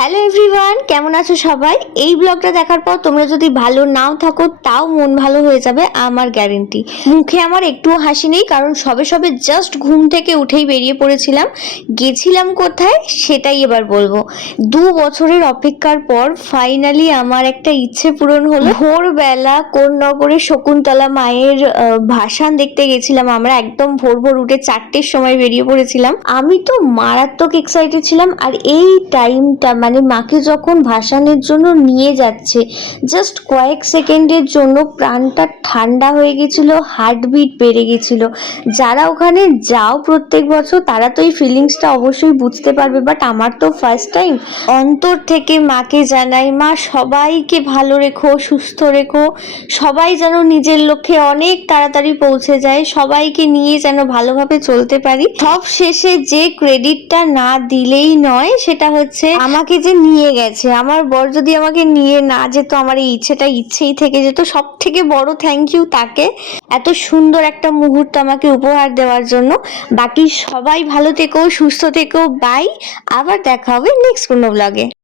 Hello everyone, কেমন আছো সবাই? এই ব্লগটা দেখার পর তোমরা যদি ভালো নাও থাকো তাও মন ভালো হয়ে যাবে আমার গ্যারেন্টি। মুখে আমার একটুও হাসি নেই, কারণ সবে সবে জাস্ট ঘুম থেকে উঠেই বেরিয়ে পড়েছিলাম। গেছিলাম কোথায় সেটাই এবার বলবো। 2 বছরের অপেক্ষার পর ফাইনালি আমার একটা ইচ্ছে পূরণ হলো। ভোরবেলা কোন্নগরে শকুন্তলা মায়ের ভাসান দেখতে গেছিলাম আমরা। একদম ভোর ভোর উঠে 4টের সময় বেরিয়ে পড়েছিলাম। আমি তো মারাত্মক এক্সাইটেড ছিলাম। আর এই টাইমটা মানে মাকে যখন ভাসানের জন্য নিয়ে যাচ্ছে, জাস্ট কয়েক সেকেন্ডের জন্য প্রাণটা ঠান্ডা হয়ে গেছিল, হার্টবিট বেড়ে গেছিল। যারা ওখানে যাও প্রত্যেক বছর তারা তো এই ফিলিংসটা অবশ্যই বুঝতে পারবে, বাট আমার তো ফার্স্ট টাইম। অন্তর থেকে মাকে জানাই, মা সবাইকে ভালো রেখো, সুস্থ রেখো, সবাই যেন নিজের লক্ষ্যে অনেক তাড়াতাড়ি পৌঁছে যায়, সবাইকে নিয়ে যেন ভালোভাবে চলতে পারি। সব শেষে যে ক্রেডিটটা না দিলেই নয়, সেটা হচ্ছে আমাকে যে নিয়ে গেছে। আমার বর যদি আমাকে নিয়ে না যেত, আমার এই ইচ্ছেটা ইচ্ছেই থেকে যেত। সব থেকে বড় থ্যাংক ইউ তাকে, এত সুন্দর একটা মুহূর্ত আমাকে উপহার দেওয়ার জন্য। বাকি সবাই ভালো থেকো, সুস্থ থেকো, বাই। আবার দেখা হবে নেক্সট কোনো ব্লগে।